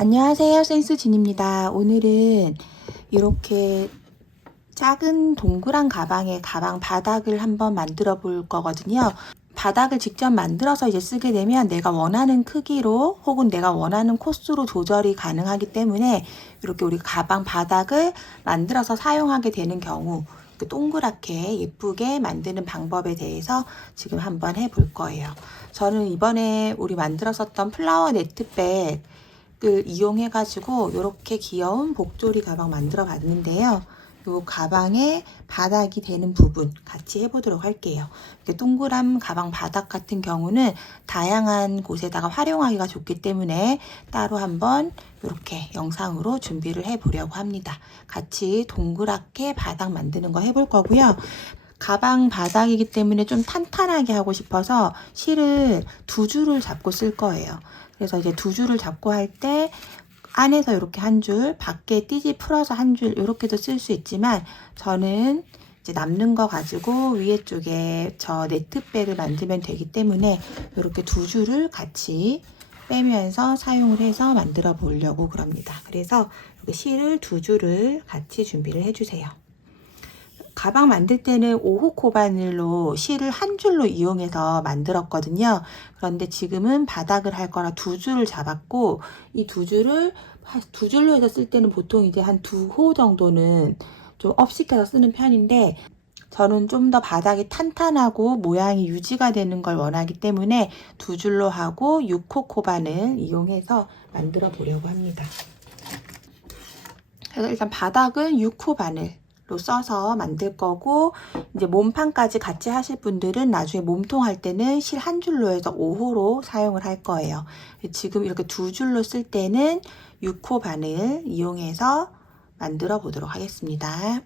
안녕하세요, 센스진입니다. 오늘은 이렇게 작은 동그란 가방의 가방 바닥을 한번 만들어 볼 거거든요. 바닥을 직접 만들어서 이제 쓰게 되면 내가 원하는 크기로 혹은 내가 원하는 코스로 조절이 가능하기 때문에 이렇게 우리 가방 바닥을 만들어서 사용하게 되는 경우 동그랗게 예쁘게 만드는 방법에 대해서 지금 한번 해볼 거예요. 저는 이번에 우리 만들었었던 플라워 네트백 을 이용해 가지고 이렇게 귀여운 복조리 가방 만들어 봤는데요. 이 가방의 바닥이 되는 부분 같이 해보도록 할게요. 이렇게 동그란 가방 바닥 같은 경우는 다양한 곳에다가 활용하기가 좋기 때문에 따로 한번 이렇게 영상으로 준비를 해 보려고 합니다. 같이 동그랗게 바닥 만드는 거 해볼 거고요. 가방 바닥이기 때문에 좀 탄탄하게 하고 싶어서 실을 두 줄을 잡고 쓸 거예요. 그래서 이제 두 줄을 잡고 할 때 안에서 이렇게 한 줄, 밖에 띠지 풀어서 한 줄 이렇게도 쓸 수 있지만 저는 이제 남는 거 가지고 위에 쪽에 저 네트백을 만들면 되기 때문에 이렇게 두 줄을 같이 빼면서 사용을 해서 만들어 보려고 그럽니다. 그래서 이렇게 실을 두 줄을 같이 준비를 해주세요. 가방 만들 때는 5호 코바늘로 실을 한 줄로 이용해서 만들었거든요. 그런데 지금은 바닥을 할 거라 두 줄을 잡았고, 이 두 줄을 두 줄로 해서 쓸 때는 보통 이제 한 2호 정도는 좀 업시켜서 쓰는 편인데, 저는 좀 더 바닥이 탄탄하고 모양이 유지가 되는 걸 원하기 때문에 두 줄로 하고 6호 코바늘 이용해서 만들어 보려고 합니다. 그래서 일단 바닥은 6호 바늘 로 써서 만들 거고, 이제 몸판까지 같이 하실 분들은 나중에 몸통 할 때는 실 한 줄로 해서 5호로 사용을 할 거예요. 지금 이렇게 두 줄로 쓸 때는 6호 바늘 이용해서 만들어 보도록 하겠습니다.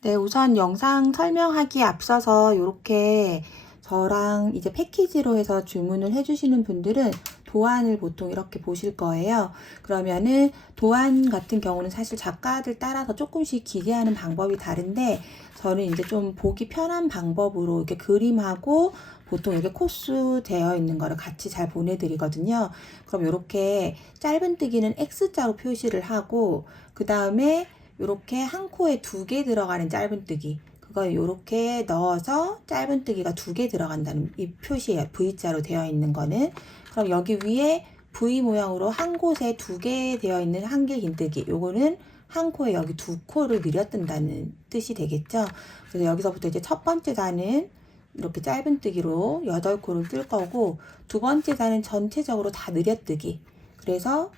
네, 우선 영상 설명하기에 앞서서 이렇게 저랑 이제 패키지로 해서 주문을 해주시는 분들은 도안을 보통 이렇게 보실 거예요. 그러면은 도안 같은 경우는 사실 작가들 따라서 조금씩 기재하는 방법이 다른데, 저는 이제 좀 보기 편한 방법으로 이렇게 그림하고 보통 이렇게 코스 되어 있는 거를 같이 잘 보내드리거든요. 그럼 이렇게 짧은뜨기는 X자로 표시를 하고, 그 다음에 이렇게 한 코에 2개 들어가는 짧은뜨기, 그걸 이렇게 넣어서 짧은뜨기가 2개 들어간다는 이 표시예요. V자로 되어 있는 거는. 그럼 여기 위에 V 모양으로 한 곳에 2개 되어 있는 한길 긴뜨기, 요거는 한 코에 여기 2코를 늘려뜬다는 뜻이 되겠죠. 그래서 여기서부터 이제 첫 번째 단은 이렇게 짧은뜨기로 8코를 뜰 거고, 두 번째 단은 전체적으로 다 늘려뜨기, 그래서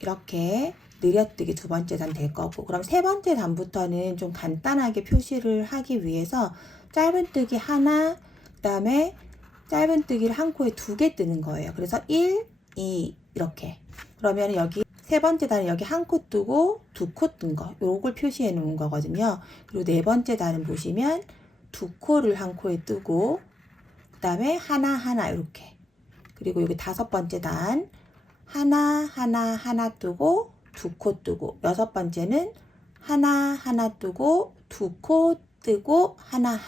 이렇게 늘려뜨기 두 번째 단 될 거고, 그럼 세 번째 단부터는 좀 간단하게 표시를 하기 위해서 짧은뜨기 하나, 그 다음에 짧은뜨기를 한 코에 2개 뜨는 거예요. 그래서 1, 2 이렇게. 그러면 여기 세 번째 단은 여기 한 코 뜨고 2코 뜬 거, 요걸 표시해 놓은 거거든요. 그리고 네 번째 단은 보시면 2코를 한 코에 뜨고, 그 다음에 하나 이렇게. 그리고 여기 다섯 번째 단 하나 뜨고 2코 뜨고, 여섯 번째는 하나 뜨고 2코 뜨고 하나.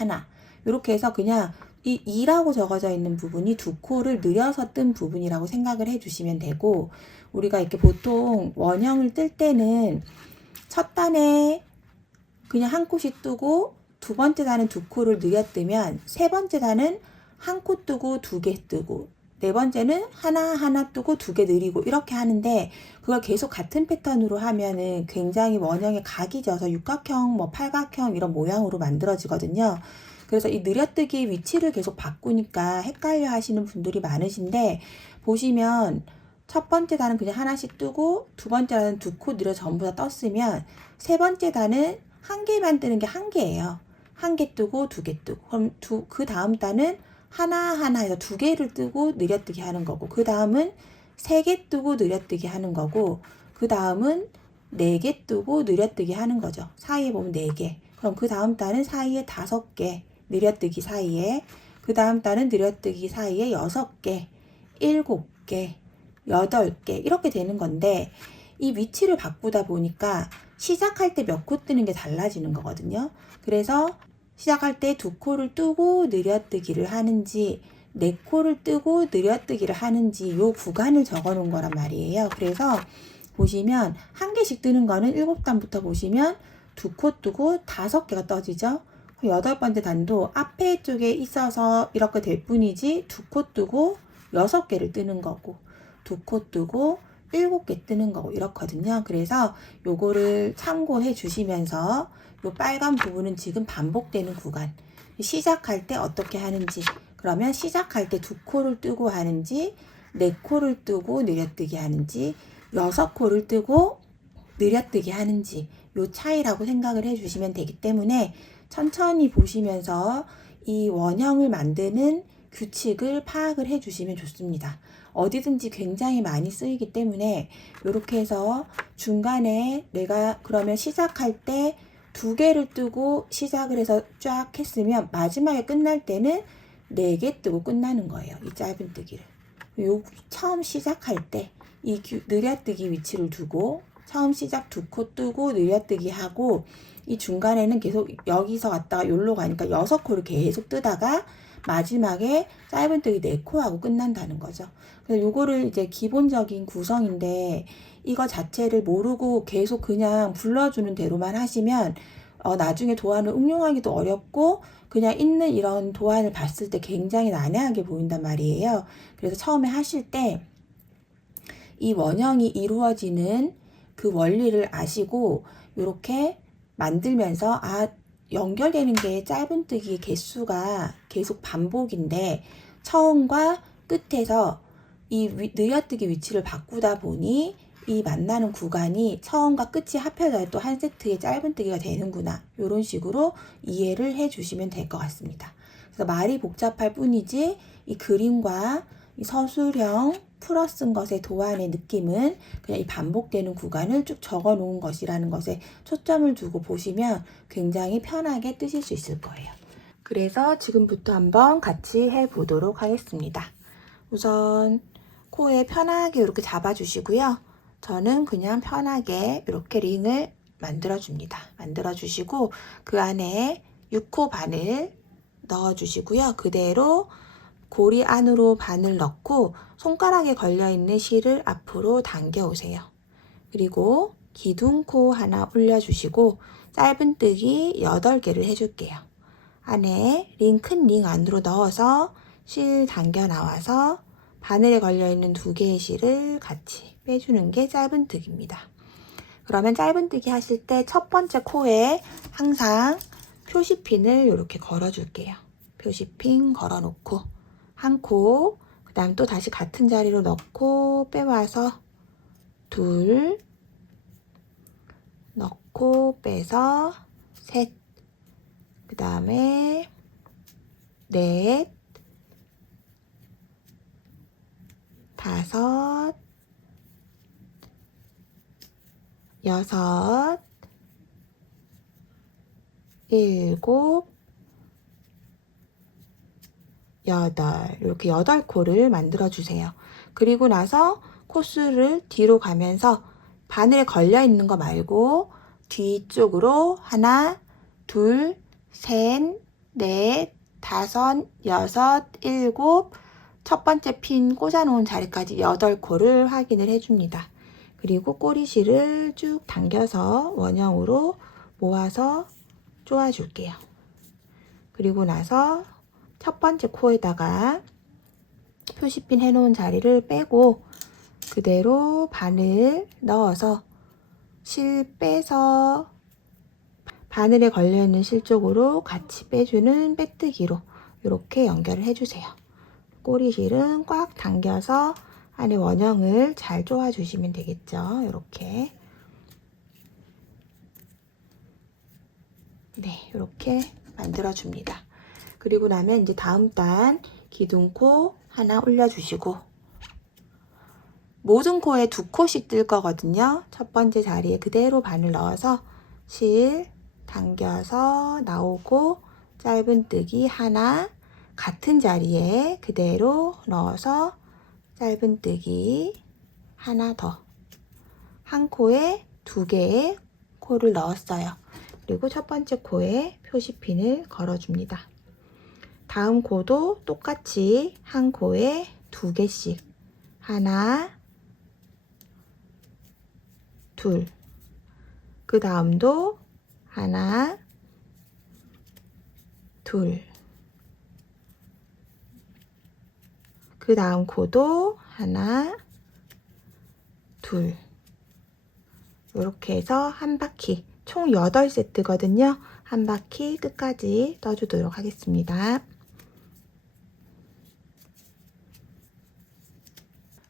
이렇게 해서 그냥 이 2라고 적어져 있는 부분이 2코를 늘려서 뜬 부분이라고 생각을 해주시면 되고, 우리가 이렇게 보통 원형을 뜰 때는 첫 단에 그냥 한 코씩 뜨고, 두 번째 단은 2코를 늘려 뜨면 세 번째 단은 한 코 뜨고 2개 뜨고, 네 번째는 하나 뜨고 2개 느리고 이렇게 하는데, 그걸 계속 같은 패턴으로 하면은 굉장히 원형에 각이 져서 육각형, 뭐 팔각형 이런 모양으로 만들어지거든요. 그래서 이 느려뜨기 위치를 계속 바꾸니까 헷갈려 하시는 분들이 많으신데, 보시면 첫 번째 단은 그냥 하나씩 뜨고, 두 번째 단은 2코 느려 전부 다 떴으면, 세 번째 단은 한 개만 뜨는 게 한 개예요. 한 개 뜨고 2개 뜨고, 그럼 그 다음 단은 하나 해서 2개를 뜨고 느려뜨기 하는 거고, 그 다음은 3개 뜨고 느려뜨기 하는 거고, 그 다음은 4개 뜨고 느려뜨기 하는 거죠. 사이에 보면 4개. 그럼 그 다음 단은 사이에 5개 느려뜨기 사이에, 그 다음 단은 느려뜨기 사이에 6개, 7개, 8개 이렇게 되는 건데, 이 위치를 바꾸다 보니까 시작할 때 몇 코 뜨는 게 달라지는 거거든요. 그래서 시작할 때 2코를 뜨고 느려뜨기를 하는지, 네 코를 뜨고 늘여뜨기를 하는지 요 구간을 적어 놓은 거란 말이에요. 그래서 보시면 한 개씩 뜨는 거는 7단부터 보시면 2코 뜨고 5개가 떠지죠. 8번째 단도 앞에 쪽에 있어서 이렇게 될 뿐이지 2코 뜨고 6개를 뜨는 거고 2코 뜨고 7개 뜨는 거고 이렇거든요. 그래서 요거를 참고해 주시면서 요 빨간 부분은 지금 반복되는 구간, 시작할 때 어떻게 하는지, 그러면 시작할 때 2코를 뜨고 하는지 4코를 뜨고 늘여뜨기 하는지 6코를 뜨고 늘여뜨기 하는지 요 차이라고 생각을 해 주시면 되기 때문에 천천히 보시면서 이 원형을 만드는 규칙을 파악을 해 주시면 좋습니다. 어디든지 굉장히 많이 쓰이기 때문에 이렇게 해서 중간에 내가 그러면 시작할 때 2개를 뜨고 시작을 해서 쫙 했으면 마지막에 끝날 때는 4개 뜨고 끝나는 거예요. 이 짧은 뜨기를. 요 처음 시작할 때 이 늘여뜨기 위치를 두고 처음 시작 2코 뜨고 늘여뜨기 하고 이 중간에는 계속 여기서 갔다가 여기로 가니까 6코를 계속 뜨다가 마지막에 짧은 뜨기 4코 하고 끝난다는 거죠. 그래서 요거를 이제 기본적인 구성인데 이거 자체를 모르고 계속 그냥 불러주는 대로만 하시면 나중에 도안을 응용하기도 어렵고 그냥 있는 이런 도안을 봤을 때 굉장히 난해하게 보인단 말이에요. 그래서 처음에 하실 때 이 원형이 이루어지는 그 원리를 아시고 이렇게 만들면서 연결되는 게 짧은뜨기 개수가 계속 반복인데 처음과 끝에서 이 늘여뜨기 위치를 바꾸다 보니 이 만나는 구간이 처음과 끝이 합해져야 또 한 세트의 짧은뜨기가 되는구나, 이런 식으로 이해를 해 주시면 될 것 같습니다. 그래서 말이 복잡할 뿐이지 이 그림과 이 서술형 풀어 쓴 것의 도안의 느낌은 그냥 이 반복되는 구간을 쭉 적어 놓은 것이라는 것에 초점을 두고 보시면 굉장히 편하게 뜨실 수 있을 거예요. 그래서 지금부터 한번 같이 해 보도록 하겠습니다. 우선 코에 편하게 이렇게 잡아 주시고요. 저는 그냥 편하게 이렇게 링을 만들어 줍니다. 만들어 주시고 그 안에 6코 반을 넣어 주시고요. 그대로 고리 안으로 반을 넣고 손가락에 걸려있는 실을 앞으로 당겨 오세요. 그리고 기둥코 하나 올려주시고 짧은뜨기 8개를 해줄게요. 안에 큰 링 안으로 넣어서 실 당겨 나와서 바늘에 걸려있는 2개의 실을 같이 빼주는 게 짧은뜨기입니다. 그러면 짧은뜨기 하실 때 첫 번째 코에 항상 표시핀을 이렇게 걸어줄게요. 표시핀 걸어놓고 한 코, 그 다음 또 다시 같은 자리로 넣고 빼와서 둘, 넣고 빼서 셋, 그 다음에 넷, 다섯, 여섯, 일곱, 여덟, 이렇게 8코를 만들어 주세요. 그리고 나서 코수를 뒤로 가면서 바늘에 걸려 있는 거 말고 뒤쪽으로 하나, 둘, 셋, 넷, 다섯, 여섯, 일곱, 첫 번째 핀 꽂아 놓은 자리까지 8코를 확인을 해줍니다. 그리고 꼬리실을 쭉 당겨서 원형으로 모아서 쪼아 줄게요. 그리고 나서 첫 번째 코에다가 표시핀 해놓은 자리를 빼고 그대로 바늘 넣어서 실 빼서 바늘에 걸려있는 실 쪽으로 같이 빼주는 빼뜨기로 이렇게 연결을 해주세요. 꼬리실은 꽉 당겨서 안에 원형을 잘 쪼아주시면 되겠죠. 이렇게. 네, 이렇게 만들어줍니다. 그리고 나면 이제 다음 단 기둥코 하나 올려주시고 모든 코에 2코씩 뜰 거거든요. 첫 번째 자리에 그대로 바늘 넣어서 실 당겨서 나오고 짧은뜨기 하나, 같은 자리에 그대로 넣어서 짧은뜨기 하나 더, 한 코에 2개의 코를 넣었어요. 그리고 첫 번째 코에 표시핀을 걸어줍니다. 다음 코도 똑같이 한 코에 2개씩 하나, 둘. 그 다음도 하나, 둘. 그 다음 코도 하나, 둘. 이렇게 해서 한 바퀴, 총 8세트거든요. 한 바퀴 끝까지 떠주도록 하겠습니다.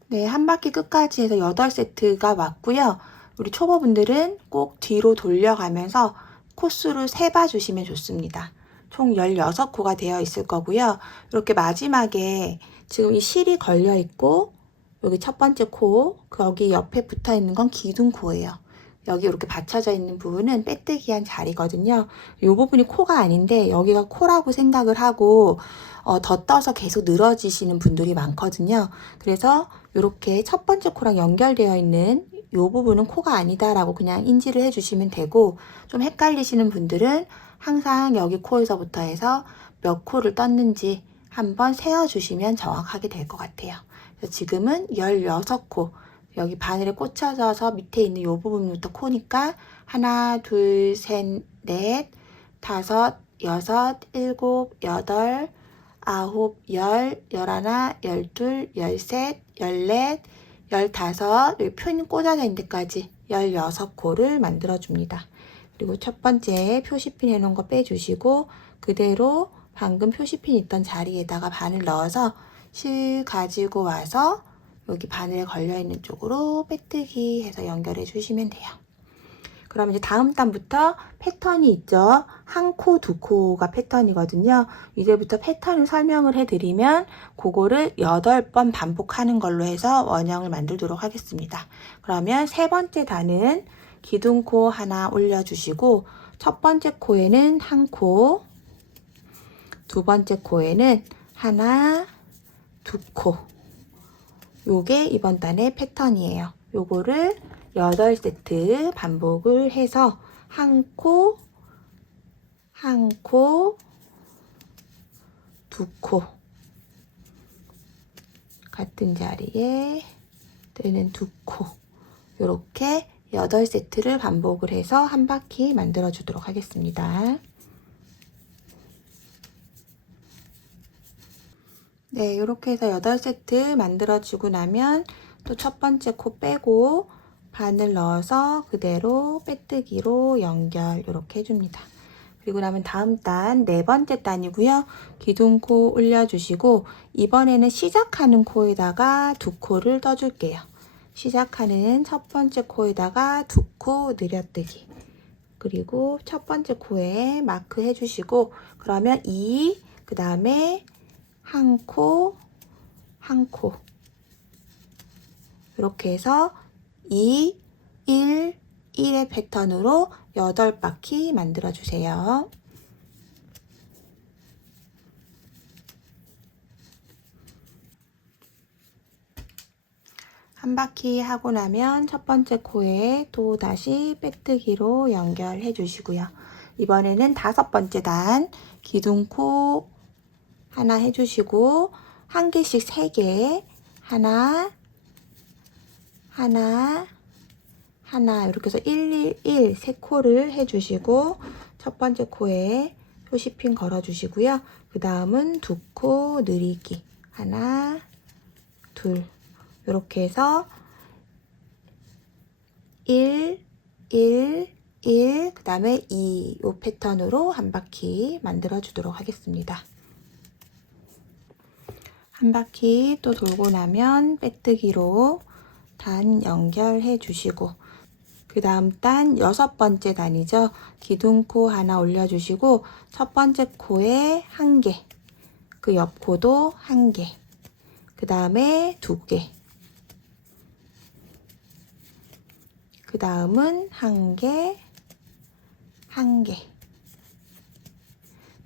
네, 한 바퀴 끝까지 해서 8세트가 왔고요. 우리 초보분들은 꼭 뒤로 돌려가면서 코수를 세봐 주시면 좋습니다. 총 16코가 되어 있을 거고요. 이렇게 마지막에 지금 이 실이 걸려 있고 여기 첫 번째 코, 거기 옆에 붙어 있는 건 기둥코예요. 여기 이렇게 받쳐져 있는 부분은 빼뜨기한 자리거든요. 이 부분이 코가 아닌데 여기가 코라고 생각을 하고 더 떠서 계속 늘어지시는 분들이 많거든요. 그래서 이렇게 첫 번째 코랑 연결되어 있는 이 부분은 코가 아니다라고 그냥 인지를 해주시면 되고, 좀 헷갈리시는 분들은 항상 여기 코에서부터 해서 몇 코를 떴는지 한번 세어주시면 정확하게 될 것 같아요. 그래서 지금은 16코, 여기 바늘에 꽂혀져서 밑에 있는 이 부분부터 코니까 하나, 둘, 셋, 넷, 다섯, 여섯, 일곱, 여덟, 아홉, 열, 열하나, 열둘, 열셋, 열넷, 열다섯, 여기 표는 꽂아져 있는 데까지 16코를 만들어줍니다. 그리고 첫 번째 표시핀 해놓은 거 빼주시고 그대로 방금 표시핀 있던 자리에다가 바늘 넣어서 실 가지고 와서 여기 바늘에 걸려있는 쪽으로 빼뜨기 해서 연결해 주시면 돼요. 그럼 이제 다음 단부터 패턴이 있죠. 한 코, 2코가 패턴이거든요. 이제부터 패턴을 설명을 해드리면 그거를 8번 반복하는 걸로 해서 원형을 만들도록 하겠습니다. 그러면 세 번째 단은 기둥코 하나 올려주시고 첫 번째 코에는 한 코, 두 번째 코에는 하나, 2코. 요게 이번 단의 패턴이에요. 요거를 8세트 반복을 해서 한 코, 한 코, 2코 같은 자리에 뜨는 2코 요렇게 8세트를 반복을 해서 한 바퀴 만들어 주도록 하겠습니다. 네, 이렇게 해서 8세트 만들어주고 나면 또 첫 번째 코 빼고 바늘 넣어서 그대로 빼뜨기로 연결 이렇게 해줍니다. 그리고 나면 다음 단, 네 번째 단이고요. 기둥코 올려주시고 이번에는 시작하는 코에다가 2코를 떠줄게요. 시작하는 첫 번째 코에다가 2코 늘여뜨기. 그리고 첫 번째 코에 마크 해주시고 그러면 2, 그 다음에 한 코, 한 코. 이렇게 해서 2, 1, 1의 패턴으로 8바퀴 만들어 주세요. 한 바퀴 하고 나면 첫 번째 코에 또 다시 빼뜨기로 연결해 주시고요. 이번에는 5번째 단 기둥코 하나 해주시고 한 개씩 3개 하나 하나 하나 이렇게 해서 111 3코를 해주시고 첫 번째 코에 표시핀 걸어주시고요. 그 다음은 2코 늘리기 하나 둘 이렇게 해서 1 1 1 그 다음에 2 이 패턴으로 한 바퀴 만들어 주도록 하겠습니다. 한 바퀴 또 돌고 나면 빼뜨기로 단 연결해 주시고 그 다음 단 6번째 단이죠. 기둥코 하나 올려주시고 첫 번째 코에 1개, 그 옆 코도 1개, 그 다음에 2개, 그 다음은 1개, 1개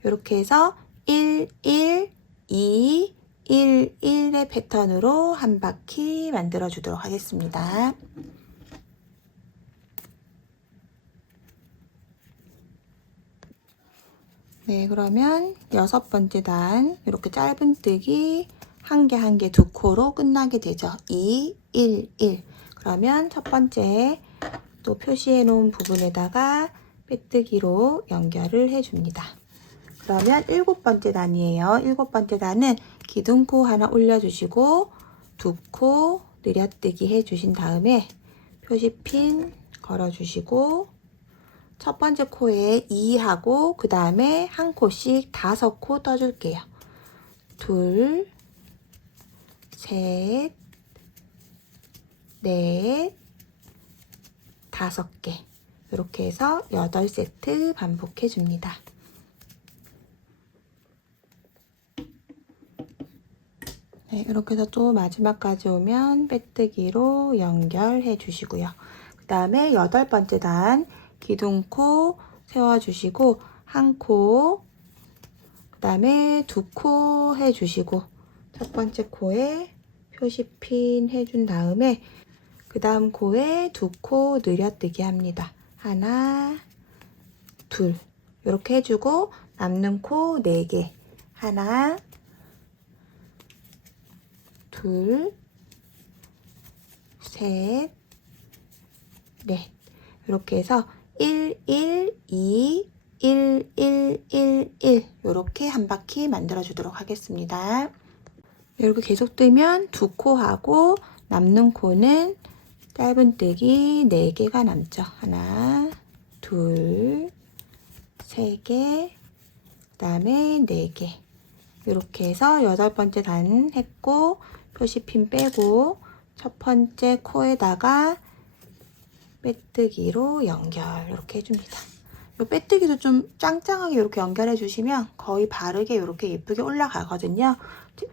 이렇게 해서 1, 1, 2, 1, 1의 패턴으로 한 바퀴 만들어 주도록 하겠습니다. 네, 그러면 6번째 단 이렇게 짧은뜨기 한 개 한 개 2코로 끝나게 되죠. 2, 1, 1. 그러면 첫 번째 또 표시해 놓은 부분에다가 빼뜨기로 연결을 해줍니다. 그러면 7번째 단이에요. 7번째 단은 기둥코 하나 올려주시고 2코 늘여뜨기 해주신 다음에 표시핀 걸어주시고 첫 번째 코에 2하고 그 다음에 한 코씩 5코 떠줄게요. 둘, 셋, 넷, 5개. 이렇게 해서 8세트 반복해 줍니다. 네, 이렇게 해서 또 마지막까지 오면 빼뜨기로 연결해 주시고요. 그 다음에 8번째 단 기둥코 세워주시고 한 코, 그 다음에 2코 해주시고 첫 번째 코에 표시핀 해준 다음에 그 다음 코에 2코 늘여뜨기 합니다. 하나, 둘 이렇게 해주고 남는 코 4개 하나, 둘, 셋, 넷 이렇게 해서 1, 1, 2, 1, 1, 1, 1 이렇게 한 바퀴 만들어 주도록 하겠습니다. 이렇게 계속 뜨면 2코 하고 남는 코는 짧은뜨기 4개가 남죠. 하나, 둘, 3개, 그 다음에 4개 이렇게 해서 8번째 단 했고 표시핀 빼고 첫 번째 코에다가 빼뜨기로 연결 이렇게 해줍니다. 이 빼뜨기도 좀 짱짱하게 이렇게 연결해 주시면 거의 바르게 이렇게 예쁘게 올라가거든요.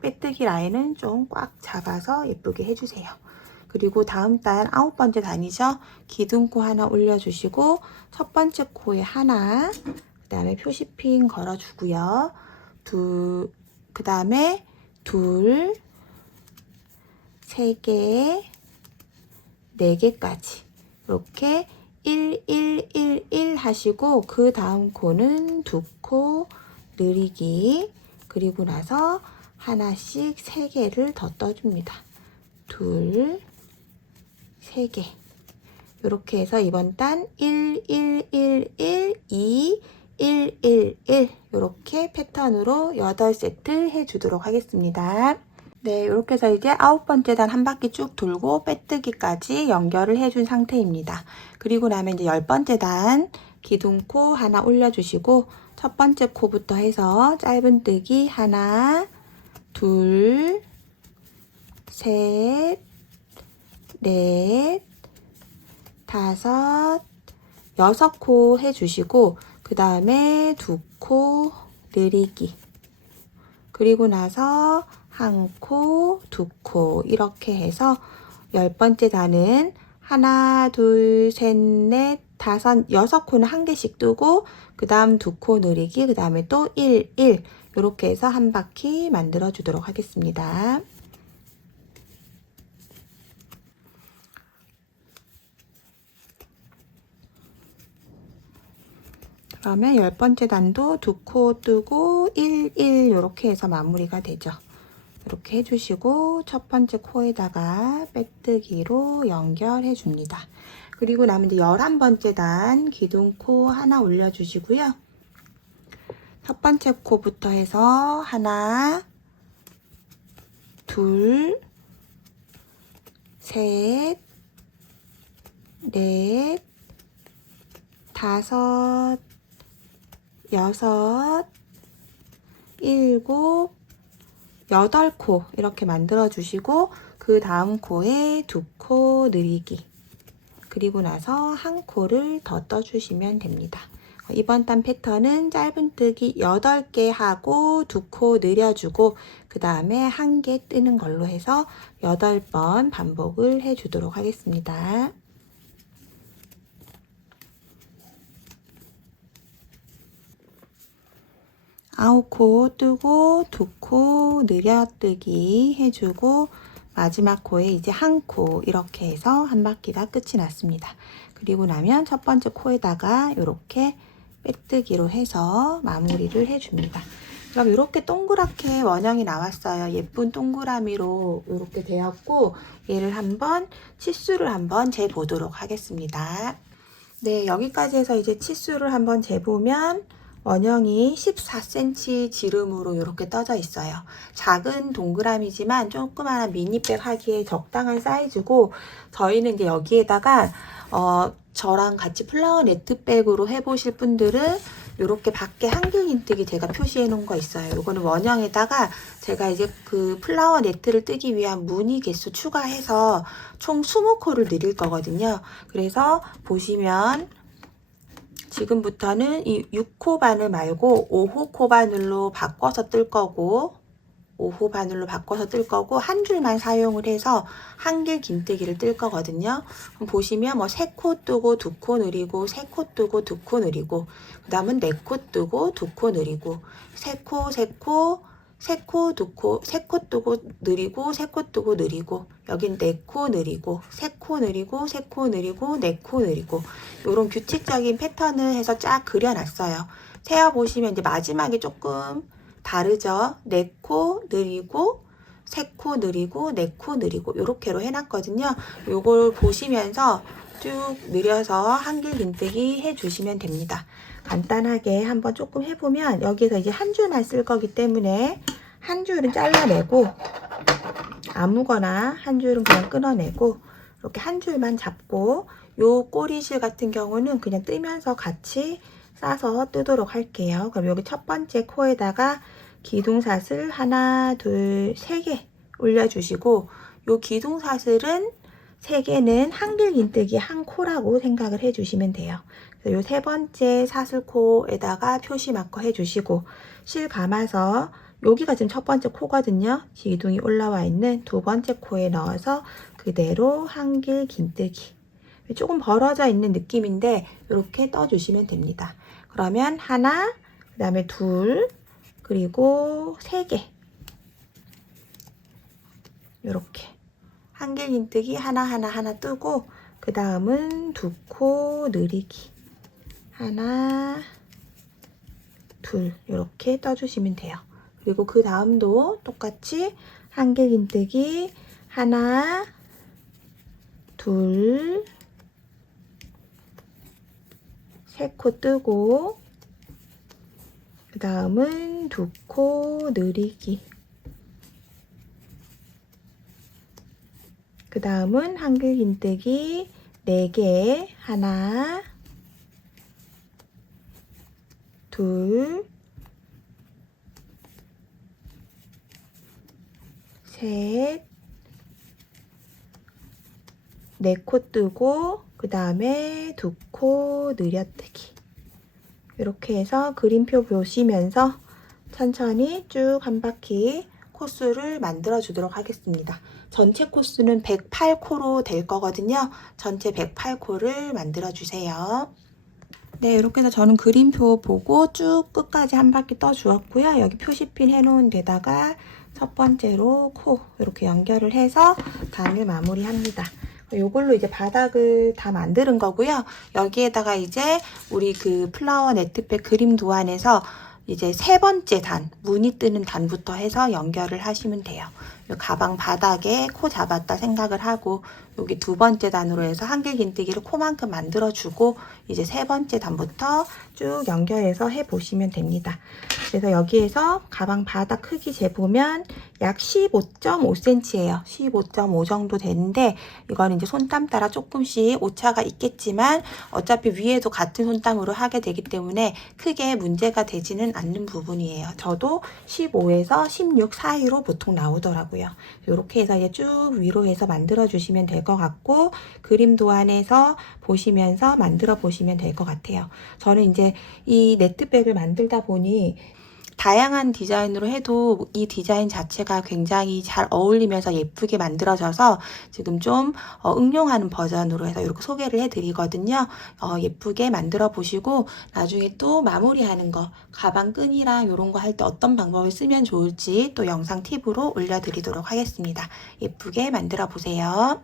빼뜨기 라인은 좀 꽉 잡아서 예쁘게 해주세요. 그리고 다음 단 9번째 단이죠. 기둥코 하나 올려주시고 첫 번째 코에 하나, 그 다음에 표시핀 걸어주고요. 그 다음에 둘, 3개, 4개까지 이렇게 1, 1, 1, 1 하시고 그 다음 코는 2코 늘리기 그리고 나서 하나씩 3개를 더 떠줍니다. 둘, 3개 이렇게 해서 이번 단 1, 1, 1, 1, 2, 1, 1, 1 이렇게 패턴으로 8세트 해주도록 하겠습니다. 네, 이렇게 해서 이제 9번째 단 한 바퀴 쭉 돌고 빼뜨기까지 연결을 해준 상태입니다. 그리고 나면 이제 10번째 단 기둥코 하나 올려주시고 첫 번째 코부터 해서 짧은뜨기 하나, 둘, 셋, 넷, 5, 6코 해주시고 그 다음에 2코 늘리기 그리고 나서 한 코, 2코 이렇게 해서 10번째 단은 하나, 둘, 셋, 넷, 5, 6코는 한 개씩 뜨고 그 다음 2코 늘리기 그 다음에 또 1, 1 이렇게 해서 한 바퀴 만들어 주도록 하겠습니다. 그러면 10번째 단도 2코 뜨고 1, 1 이렇게 해서 마무리가 되죠. 이렇게 해주시고 첫 번째 코에다가 빼뜨기로 연결해 줍니다. 그리고 나면 이제 11번째 단 기둥코 하나 올려주시고요. 첫 번째 코부터 해서 하나, 둘, 셋, 넷, 5, 6, 7, 8코 이렇게 만들어 주시고 그 다음 코에 2코 늘리기 그리고 나서 한 코를 더 떠주시면 됩니다. 이번 단 패턴은 짧은뜨기 8개 하고 2코 늘려주고 그 다음에 한 개 뜨는 걸로 해서 8번 반복을 해주도록 하겠습니다. 아홉 코 뜨고 2코 늘여뜨기 해주고 마지막 코에 이제 한 코 이렇게 해서 한 바퀴가 끝이 났습니다. 그리고 나면 첫 번째 코에다가 이렇게 빼뜨기로 해서 마무리를 해줍니다. 그럼 이렇게 동그랗게 원형이 나왔어요. 예쁜 동그라미로 이렇게 되었고, 얘를 한번 치수를 한번 재보도록 하겠습니다. 네, 여기까지 해서 이제 치수를 한번 재보면 원형이 14cm 지름으로 이렇게 떠져 있어요. 작은 동그라미지만 조그마한 미니백 하기에 적당한 사이즈고, 저희는 이제 여기에다가 저랑 같이 플라워 네트백으로 해보실 분들은 이렇게 밖에 한길긴뜨기 제가 표시해 놓은 거 있어요. 이거는 원형에다가 제가 이제 그 플라워 네트를 뜨기 위한 무늬 개수 추가해서 총 20코를 늘릴 거거든요. 그래서 보시면 지금부터는 이 6호 바늘 말고 5호 코바늘로 바꿔서 뜰 거고, 5호 바늘로 바꿔서 뜰 거고, 한 줄만 사용을 해서 한길 긴뜨기를 뜰 거거든요. 그럼 보시면 뭐 3코 뜨고 2코 느리고, 3코 뜨고 2코 느리고, 그 다음은 4코 뜨고 2코 느리고, 3코, 3코, 3코, 2코, 3코 뜨고 느리고, 3코 뜨고 느리고, 여긴 4코 느리고, 3코 느리고, 3코 느리고, 4코 느리고, 요런 규칙적인 패턴을 해서 쫙 그려놨어요. 세어보시면 이제 마지막에 조금 다르죠. 4코 느리고, 3코 느리고, 4코 느리고, 요렇게로 해놨거든요. 요걸 보시면서 쭉 느려서 한길 긴뜨기 해주시면 됩니다. 간단하게 한번 조금 해보면, 여기서 이제 한 줄만 쓸 거기 때문에 한 줄은 잘라내고, 아무거나 한 줄은 그냥 끊어내고, 이렇게 한 줄만 잡고, 요 꼬리실 같은 경우는 그냥 뜨면서 같이 싸서 뜨도록 할게요. 그럼 여기 첫 번째 코에다가 기둥사슬 하나, 둘, 3개 올려주시고, 요 기둥사슬은 3개는 한길 긴뜨기 한 코라고 생각을 해주시면 돼요. 그래서 요 세 번째 사슬코에다가 표시 마커 해주시고, 실 감아서 여기가 지금 첫 번째 코거든요. 기둥이 올라와 있는 두 번째 코에 넣어서 그대로 한길 긴뜨기. 조금 벌어져 있는 느낌인데 이렇게 떠주시면 됩니다. 그러면 하나, 그 다음에 둘, 그리고 3개. 이렇게 한길 긴뜨기 하나 뜨고, 그 다음은 2코 느리기. 하나, 둘, 이렇게 떠주시면 돼요. 그리고 그 다음도 똑같이 한길 긴뜨기 하나, 둘, 3코 뜨고, 그 다음은 2코 느리기. 그 다음은 한길 긴뜨기 4개. 하나, 둘, 셋, 4코 뜨고, 그 다음에 2코 느려뜨기. 이렇게 해서 그림표 보시면서 천천히 쭉 한 바퀴 코스를 만들어 주도록 하겠습니다. 전체 코스는 108코로 될 거거든요. 전체 108코를 만들어 주세요. 네, 이렇게 해서 저는 그림표 보고 쭉 끝까지 한 바퀴 떠 주었고요. 여기 표시핀 해놓은 데다가 첫 번째로 코 이렇게 연결을 해서 단을 마무리합니다. 요걸로 이제 바닥을 다 만드는 거고요. 여기에다가 이제 우리 그 플라워 네트백 그림 도안에서 이제 세 번째 단, 무늬 뜨는 단부터 해서 연결을 하시면 돼요. 요 가방 바닥에 코 잡았다 생각을 하고, 여기 두 번째 단으로 해서 한길 긴뜨기를 코만큼 만들어주고, 이제 세 번째 단부터 쭉 연결해서 해보시면 됩니다. 그래서 여기에서 가방 바닥 크기 재보면 약 15.5cm예요. 15.5 정도 되는데, 이거는 이제 손땀 따라 조금씩 오차가 있겠지만, 어차피 위에도 같은 손땀으로 하게 되기 때문에 크게 문제가 되지는 않는 부분이에요. 저도 15에서 16 사이로 보통 나오더라고요. 이렇게 해서 이제 쭉 위로 해서 만들어 주시면 될 것 같고, 그림 도안에서 보시면서 만들어 보시면 될 것 같아요. 저는 이제 이 네트백을 만들다 보니 다양한 디자인으로 해도 이 디자인 자체가 굉장히 잘 어울리면서 예쁘게 만들어져서 지금 좀 응용하는 버전으로 해서 이렇게 소개를 해드리거든요. 예쁘게 만들어 보시고 나중에 또 마무리하는 거, 가방 끈이랑 이런 거 할 때 어떤 방법을 쓰면 좋을지 또 영상 팁으로 올려드리도록 하겠습니다. 예쁘게 만들어 보세요.